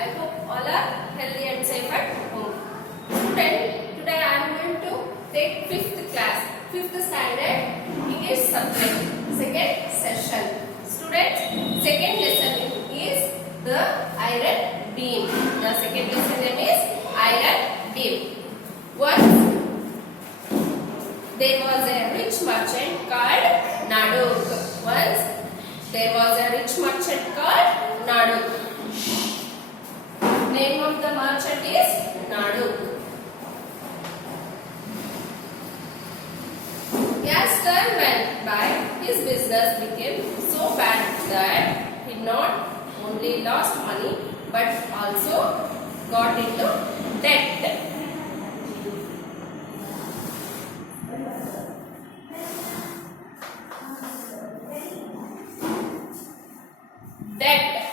I hope all are healthy and safe at home. Student, today I am going to take 5th class, 5th standard English subject, second session. Students, second lesson is the iron beam. The second lesson name is iron beam. Once there was a rich merchant called Naduk. Once there was a rich merchant called Naduk. Name of the merchant is Naduk. As time went by, his business became so bad that he not only lost money but also got into debt. Debt.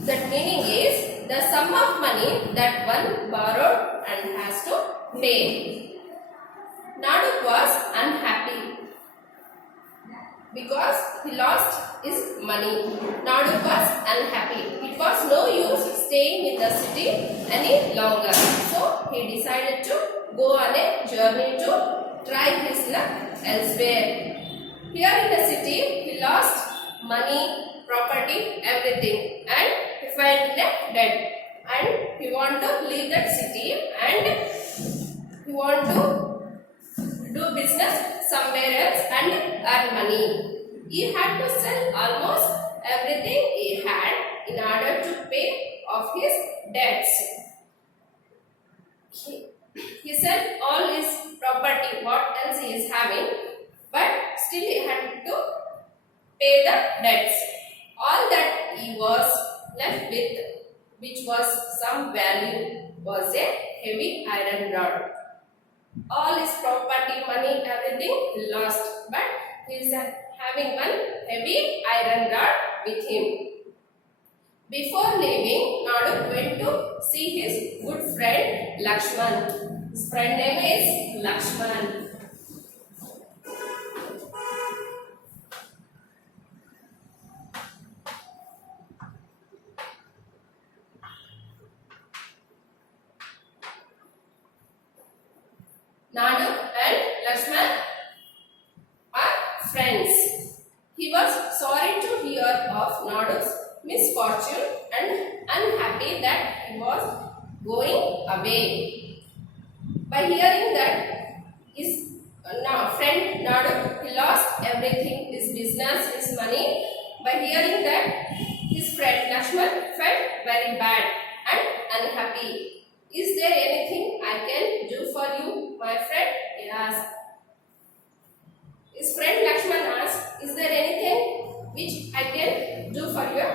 That meaning is the sum of money that one borrowed and has to pay. Naduk was unhappy because he lost his money. Naduk was unhappy. It was no use staying in the city any longer. So he decided to go on a journey to try his luck elsewhere. Here in the city, he lost money, property, everything, and he fell in a debt. And he want to leave that city and he want to do business somewhere else and earn money. He had to sell almost everything he had in order to pay off his debts. He sold all his property, what else he is having, but still he had to pay the debts. All that he was left with, which was some value, was a heavy iron rod. All his property, money, everything he lost, but he is having one heavy iron rod with him. Before leaving, Naduk went to see his good friend Lakshman. His friend name is Lakshman. Naduk and Lakshman are friends. He was sorry to hear of Naduk's misfortune and unhappy that he was going away. By hearing that his friend Naduk, he lost everything, his business, his money. By hearing that, his friend Lakshman felt very bad and unhappy. Is there anything I can do for you, my friend? He asked. His friend Lakshman asked, is there anything which I can do for your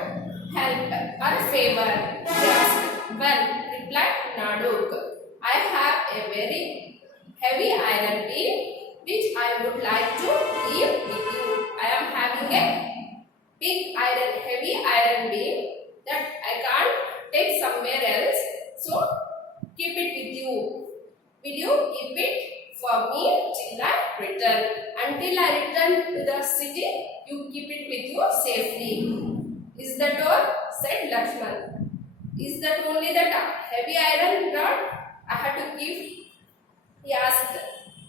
help or favor? He asked. Well, replied Naduk, I have a very heavy iron beam which I would like to leave with you. I am having a big heavy iron beam that I can't take somewhere else. So, keep it with you. Will you keep it for me till I return? Until I return to the city, you keep it with you safely. Is that all? Said Lakshman. Is that only that heavy iron rod I had to keep? He asked.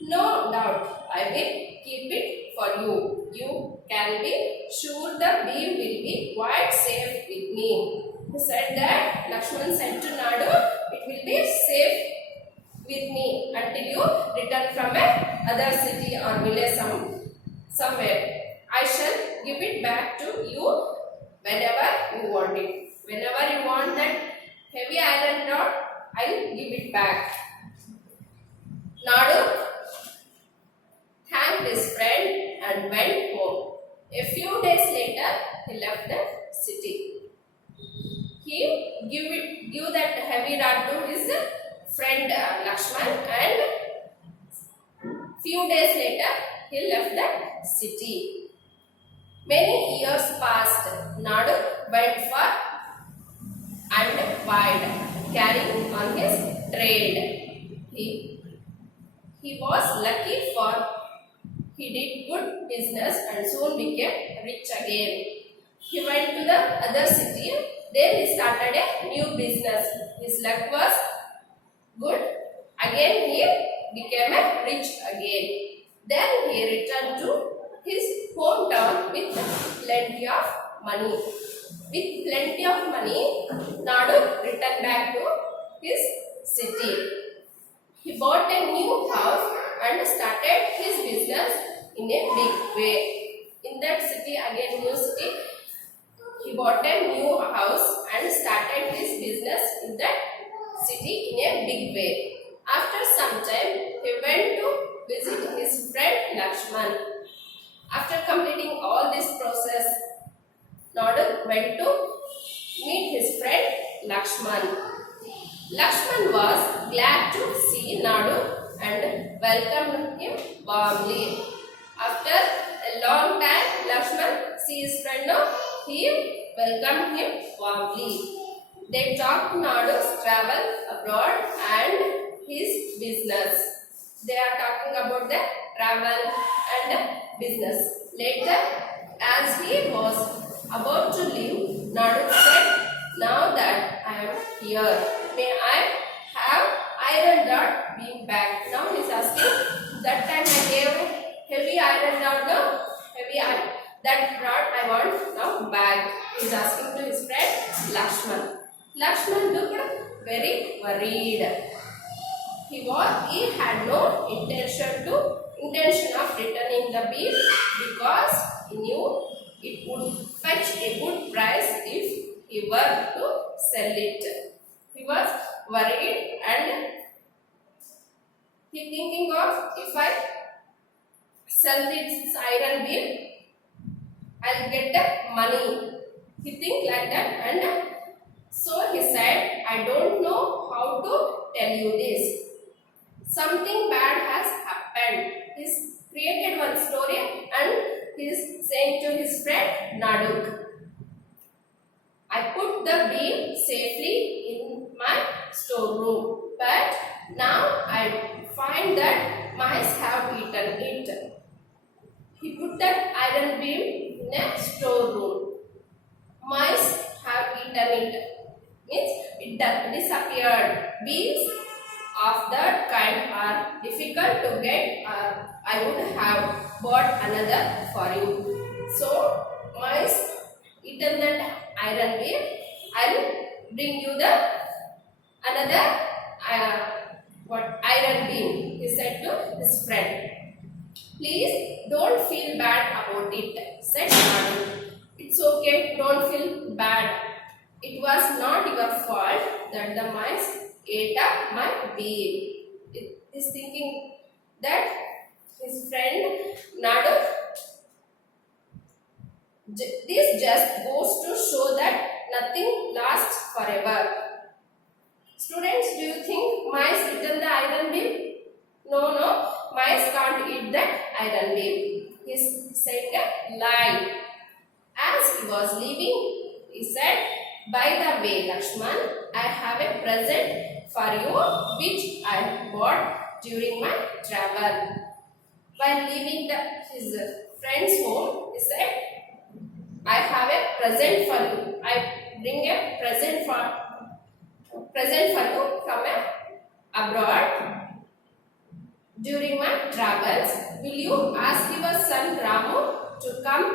No doubt, I will keep it for you. You can be sure the beam will be quite safe with me. He said that Lakshman said to Naduk, it will be safe with me until you return from another city or village somewhere. I shall give it back to you whenever you want it. Whenever you want that heavy iron rod, I will give it back. Naduk thanked his friend and went home. A few days later, he left the city. He give that heavy rod to his friend Lakshman, and few days later he left the city. Many years passed. Naduk went far and wide, carrying on his trade. He was lucky for he did good business and soon became rich again. He went to the other city Then he started a new business. His luck was good. Again he became a rich again. Then he returned to his hometown with plenty of money. With plenty of money, Nadu returned back to his city. He bought a new house and started his business in a big way. In that city, again new city, he bought a new house and started his business in that city in a big way. After some time, he went to visit his friend Lakshman. After completing all this process, Nadu went to meet his friend Lakshman. Lakshman was glad to see Nadu and welcomed him warmly. After a long time, Lakshman sees his friend now. He welcomed him warmly. They talked Nadu's travel abroad and his business. They are talking about the travel and business. Later, as he was about to leave, Nadu said, "Now that I am here, may I have iron rod beam back?" Now he is asking, that time I gave heavy iron rod, no? Heavy iron. That rod I want now back. He is asking to his friend Lakshman. Lakshman looked very worried. He had no intention of returning the beam because he knew it would fetch a good price if he were to sell it. He was worried and he thinking of, if I sell this iron beam, I'll get the money. He think like that, and so he said, "I don't know how to tell you this. Something bad has happened." He's created one story and he's saying to his friend Nadu, "I put the beam safely in my storeroom, but now I find that mice have eaten it." He put that iron beam in a storeroom. Mice have eaten it. Means it disappeared. Beams of that kind are difficult to get, or I would have bought another for you. So mice eaten that iron beam. I'll bring you the another iron beam. He said to his friend. "Please don't feel bad about it," said Nadu. "It's okay, don't feel bad. It was not your fault that the mice ate up my beam." It is thinking that his friend Nadu, this just goes to show that nothing lasts forever. Students, do you think mice eaten the iron beam? No, mice can't eat that iron beam. He said a lie. As he was leaving, he said, "By the way, Lakshman, I have a present for you which I bought during my travel." While leaving his friend's home, he said, "I have a present for you. I bring a present for you from abroad. During my travels, will you ask your son Ramu to come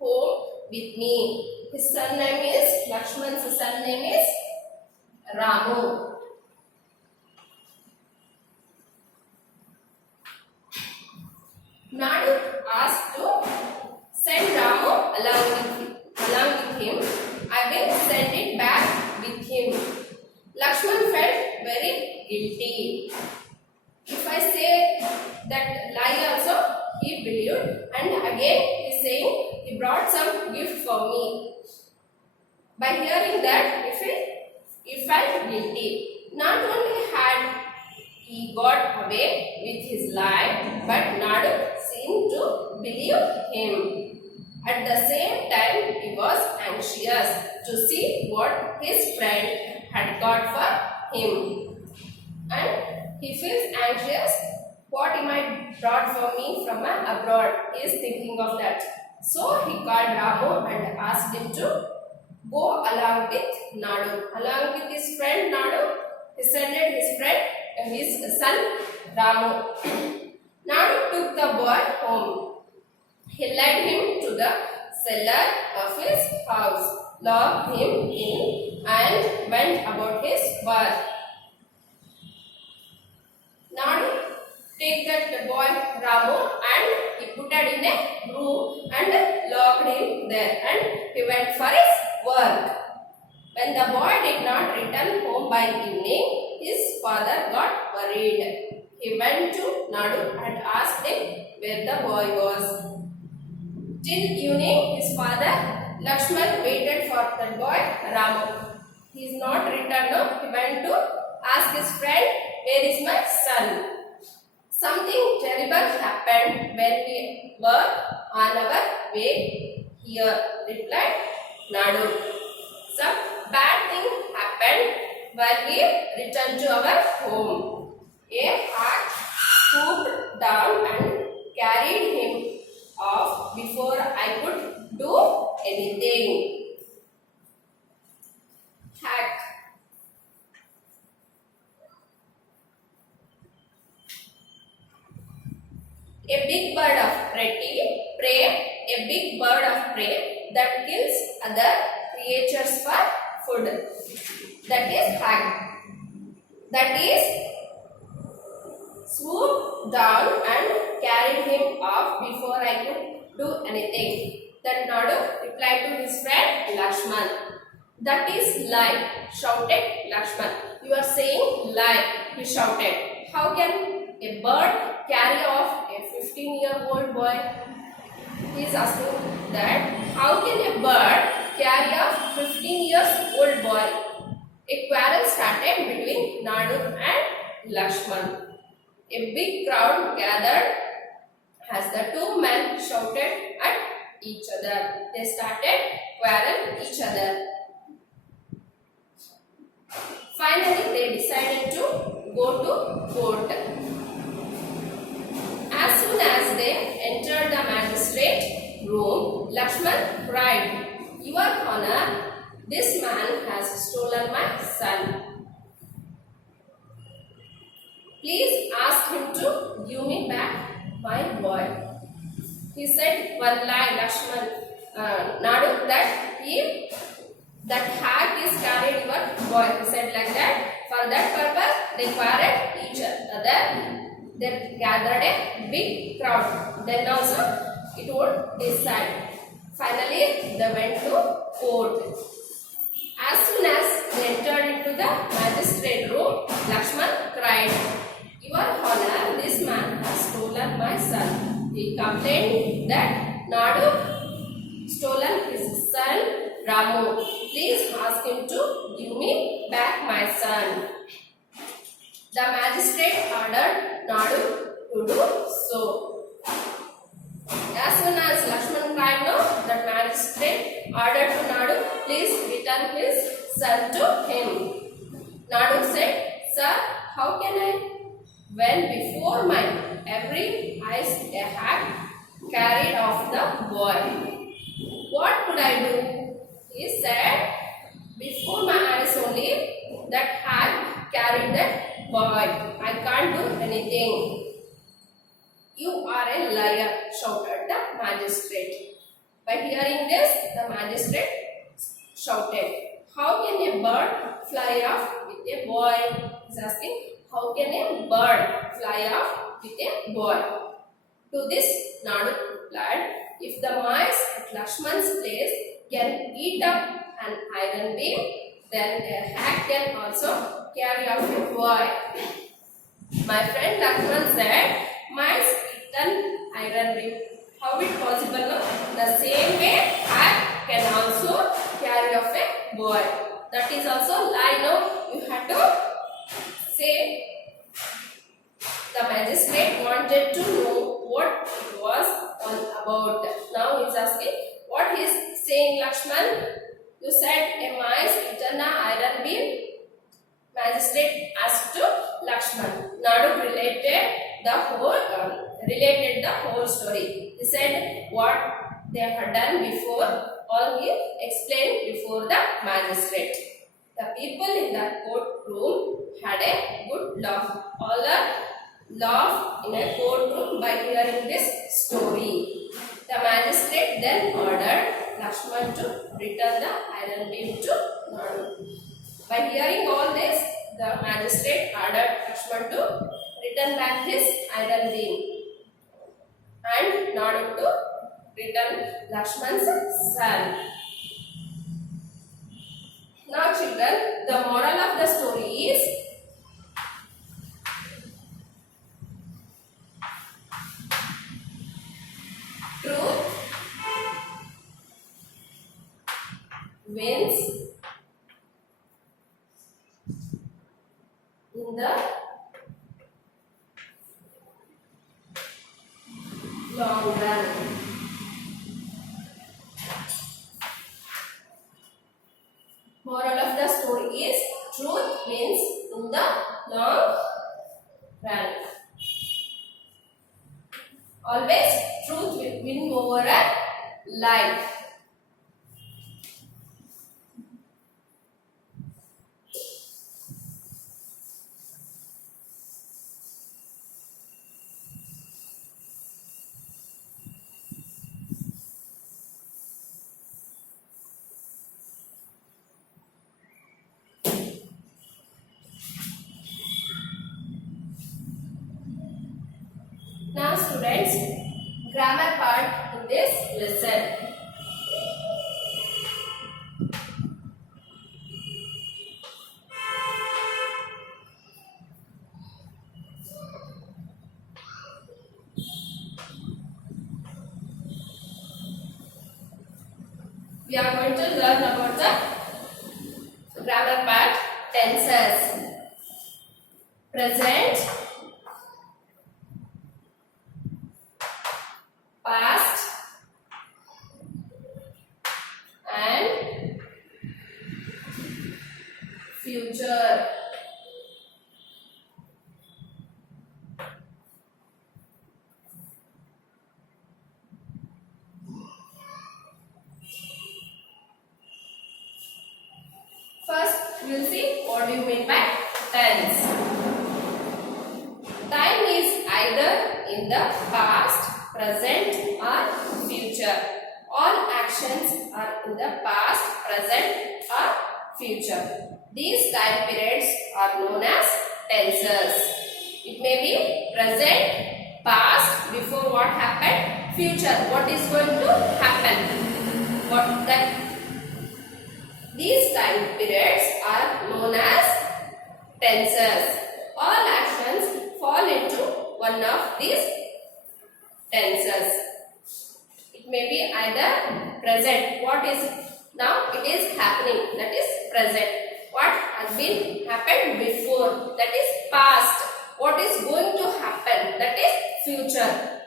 home with me?" His son name is, Lakshman's son name is Ramu. Nadu asked to send Ramu along with him. "I will send it back with him." Lakshman felt very guilty. If I say that lie also, he believed, and again he is saying he brought some gift for me. By hearing that, he felt guilty. Not only had he got away with his lie, but Nadu seemed to believe him. At the same time, he was anxious to see what his friend had got for him. And he feels anxious. What he might brought for me from abroad? He is thinking of that. So he called Ramu and asked him to go along with Nadu. Along with his friend Nadu, he sent his son Ramu. Nadu took the boy home. He led him to the cellar of his house, locked him in, and went about his work. Nadu take that boy Ramu and he put it in a room and locked him there, and he went for his work. When the boy did not return home by evening, his father got worried. He went to Nadu and asked him where the boy was. Till evening, his father Lakshman waited for the boy Ramu. He is not returned. No, he went to ask his friend, where is my son? Something terrible happened when we were on our way here, replied Nadu. Some bad thing happened while we returned to our home. A hart swooped down and carried him off before I could do anything. Hack. A big bird of prey, a big bird of prey that kills other creatures for food. That is hag. That is swooped down and carried him off before I could do anything. That Nadu replied to his friend Lakshman. That is lie, shouted Lakshman. You are saying lie, he shouted. How can a bird carry off a 15-year-old boy? He is asking that how can a bird carry off 15-year-old boy? A quarrel started between Nadu and Lakshman. A big crowd gathered as the two men shouted at each other. They started quarreling each other. Finally, they decided to go to court. As soon as they entered the magistrate room, Lakshman cried, Your Honor, this man has stolen my son. Please ask him to give me back my boy. He said one lie, Lakshman, Nadu, that hag is carried your boy. He said like that. For that purpose, they quarreled each other. They gathered a big crowd. Then also, it would decide. Finally, they went to court. As soon as they entered into the magistrate room, Lakshman cried, Your Honor, this man has stolen my son. He complained that Nadu stolen his son Ramu. Please ask him to give me back my son. The magistrate ordered Nadu to do so. As soon as Lakshman cried no, the magistrate ordered to Nadu, please return his son to him. Nadu said, Sir, how can I? When before my every eyes a hag carried off the boy. What could I do? He said, before my eyes only that hag carried that boy. I can't do anything. You are a liar, shouted the magistrate. By hearing this, the magistrate shouted, How can a bird fly off with a boy? He is asking, how can a bird fly off with a boy? To this, Nadu replied, if the mice at Lakshman's place can eat up an iron beam, then a hag can also carry off a boy. My friend Lakshman said, mice eaten iron beam. How it possible? No? The same way, hag can also carry off a boy. That is also lie. No, you have to say. The magistrate wanted to know what it was all about. Now he is asking, what is saying, Lakshman? You said a mice eaten an iron beam. Magistrate asked to Lakshman. Nadu related the whole story. He said what they had done before All he explained before the magistrate. The people in the courtroom had a good laugh. All the laugh in a courtroom by hearing this story. The magistrate then ordered Lakshman to return the iron beam to Nadu. By hearing all this, the magistrate ordered Lakshman to return back his iron beam and Nadu to return Lakshman's son. Now children, the moral of the story is truth wins in the long run. Moral of the story is truth wins in the long run. Always truth will win over a lie. Now students, grammar part in this lesson. We are going to learn about the grammar part, tenses. Present, past and future. First, we will see what do you mean by tense. Time is either in the past, present or future. All actions are in the past, present or future. These time periods are known as tenses. It may be present, past, before what happened, future, what is going to happen. These time periods are known as tenses. All actions fall into one of these tenses. It may be either present, what is now it is happening, that is present. What has been happened before, that is past. What is going to happen, that is future.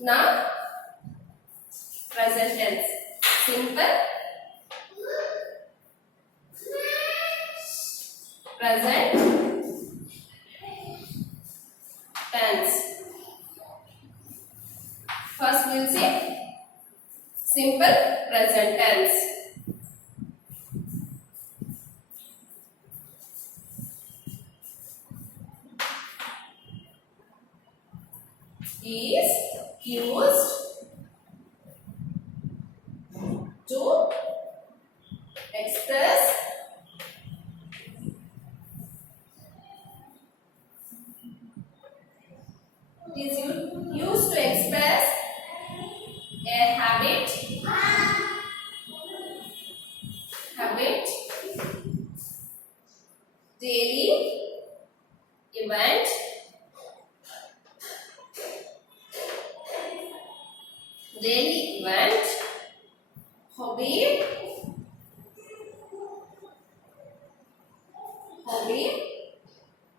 Now present tense. Simple, present tense. First we will see simple present tense. Is used to express used to express a habit, daily event, hobby,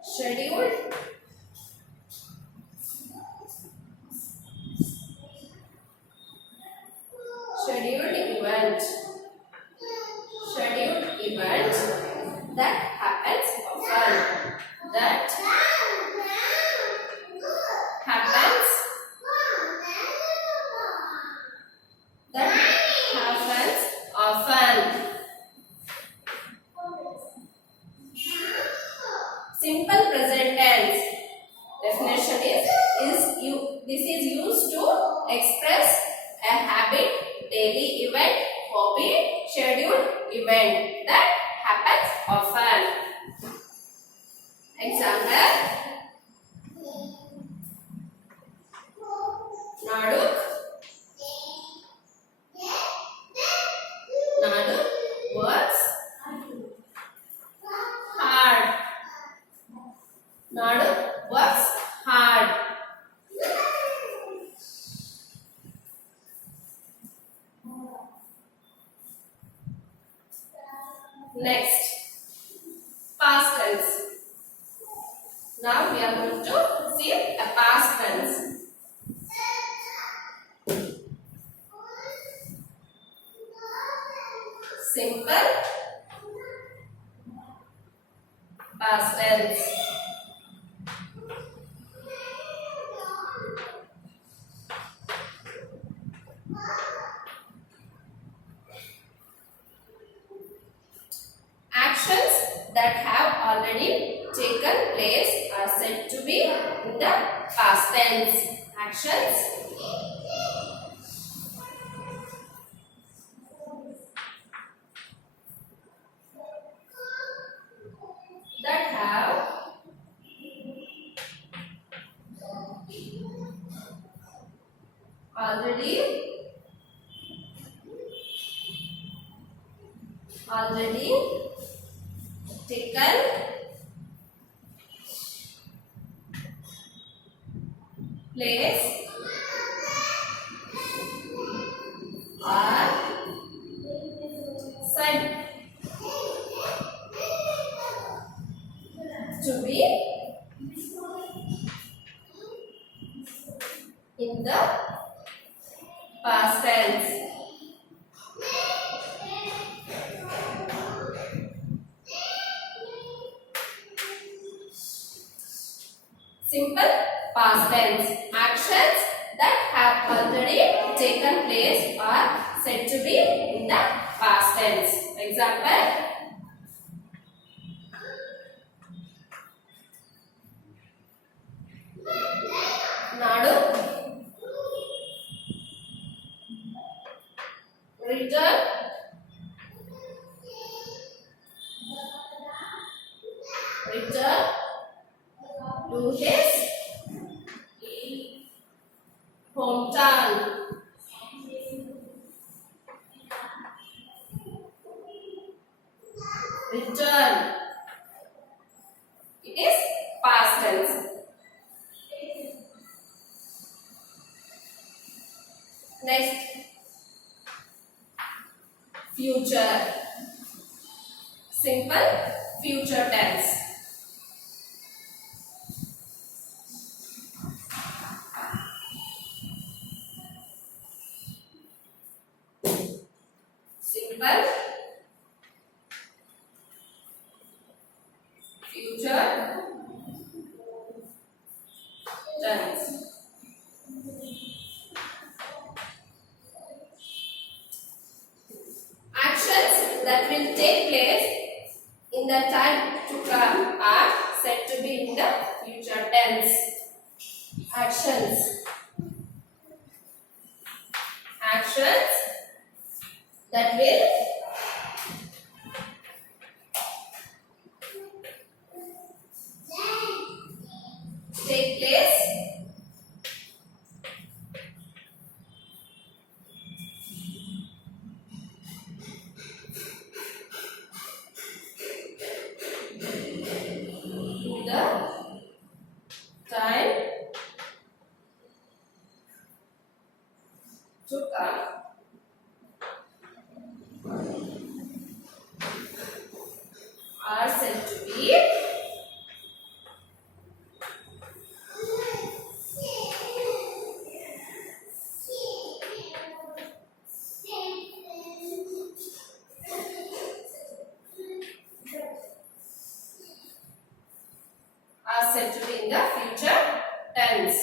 scheduled, event that happens often, daily event, hobby, scheduled event that happens often. Example, Naduk. Naduk works hard. Naduk works hard. Next, past tense. Now we are going to see a past tense. Simple past tense. Actions that have already taken place are said to be in the past tense. Actions that have already taken place are said to be in the past tense. Simple past tense. Actions that have already taken place are said to be in the past tense. Example, Nadu return to his hometown. Return. It is past tense. Next, future. Simple future tense. Simple future tense. Actions that will take place in the time to come are said to be in the future tense. Actions that will take place in the time to come are said to be in the future tense.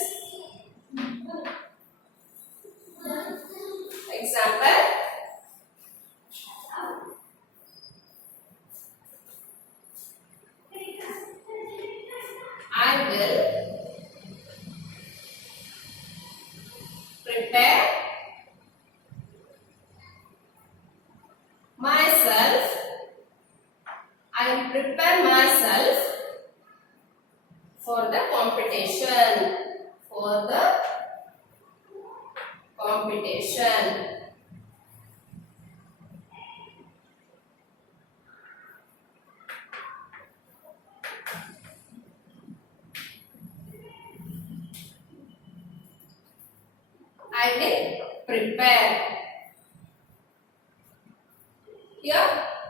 Example, I will prepare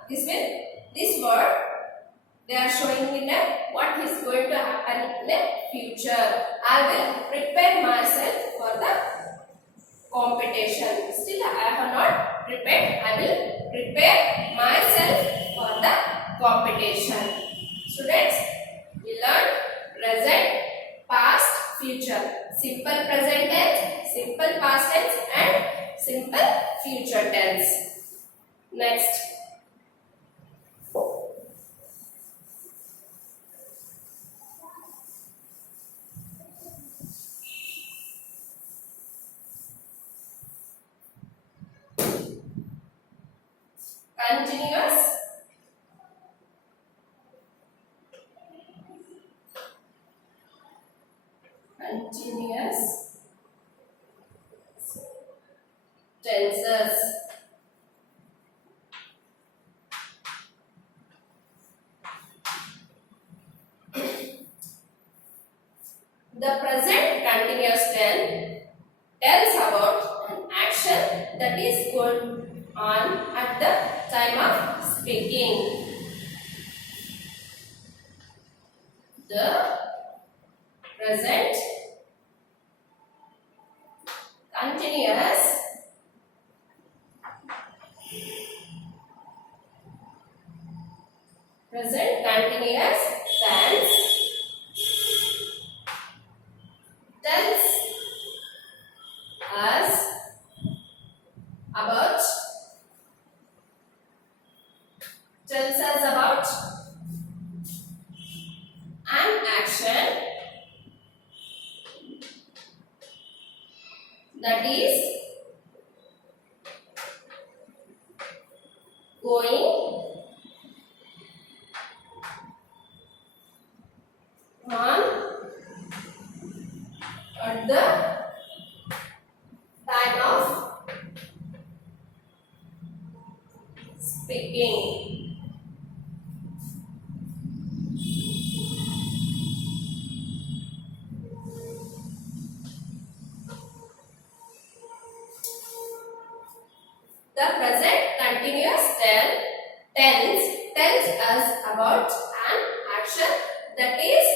This word they are showing in a what is going to happen in the future. I will prepare myself for the competition. Still I have not prepared. I will prepare myself for the competition. Students, we learn present, past, future. Simple present tense, simple past tense and simple future tense. Next. Continuous, tenses. The present continuous tense tells about an action that is going on at the time of speaking. The present continuous tense tells us about an action that is going on at the time of speaking. The present continuous tense tells us about an action that is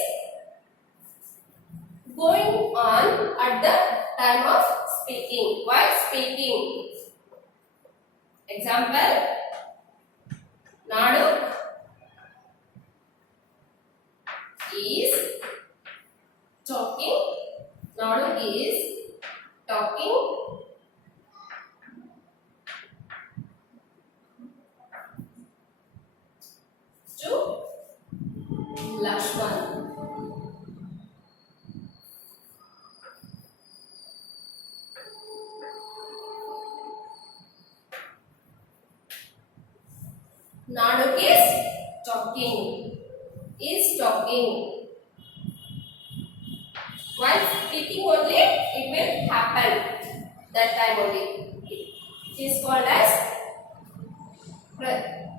going on at the time of speaking, while speaking. Example, Nadu is talking. Nadu is talking to Lakshman. Nadu is talking. While speaking only, it will happen. That time only. It is called as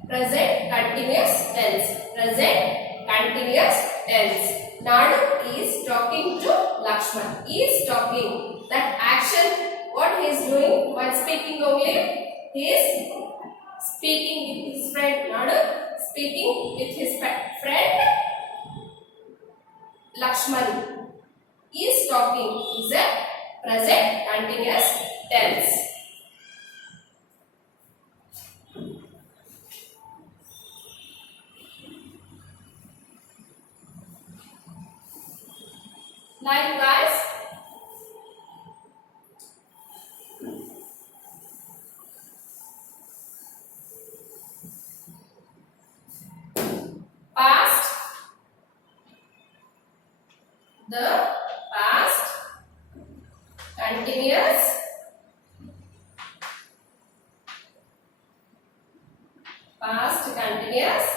present continuous tense. Present continuous tense. Nadu is talking to Lakshman. He is talking. That action, what he is doing while speaking only, he is speaking with his friend. Nadu speaking with his friend Lakshman. He is talking. Is a present continuous tense. Likewise, past, the past continuous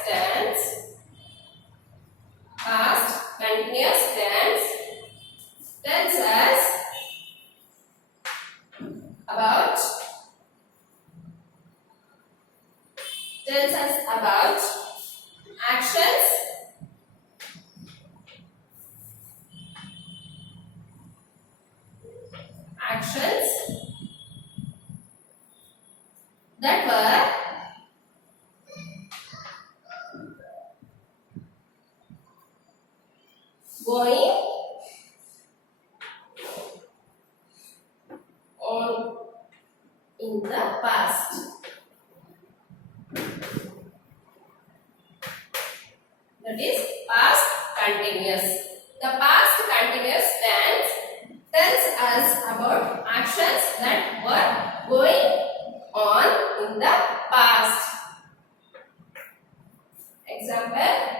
tense, past continuous tense tells us about actions that were past. That is past continuous. The past continuous tense tells us about actions that were going on in the past. Example.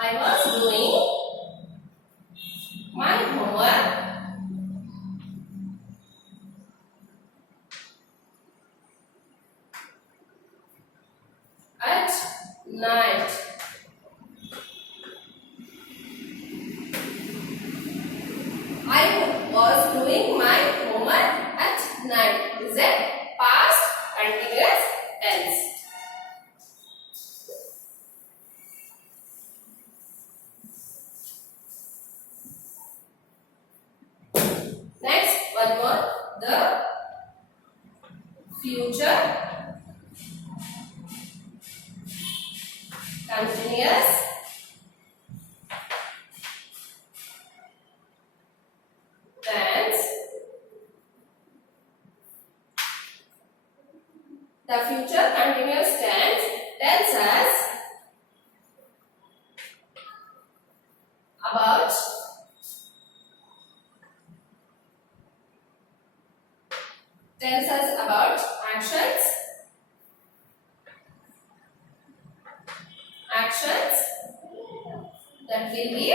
I was doing my homework at night. I was doing my homework at night. Is it past continuous tense? Next, one more. The future continuous tense. The future continuous tense tells us about actions that will be